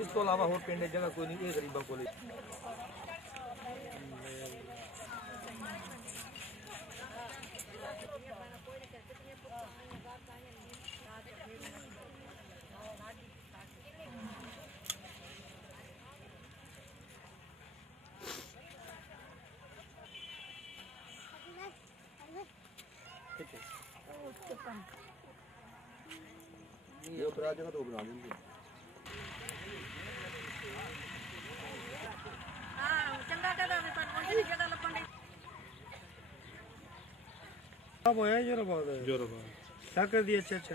ਇਸ ਤੋਂ ਇਲਾਵਾ ਹੋਰ ਪਿੰਡ ਜਗ੍ਹਾ ਕੋਈ ਨਹੀਂ, ਇਹ ਗਰੀਬਾਂ ਕੋਲ ये उतरा जगह तो बना देंगे। हां चंगा कदा भी पर मुझे जगह लपन दे अब होया जोराबाद क्या कर दिया? अच्छा अच्छा।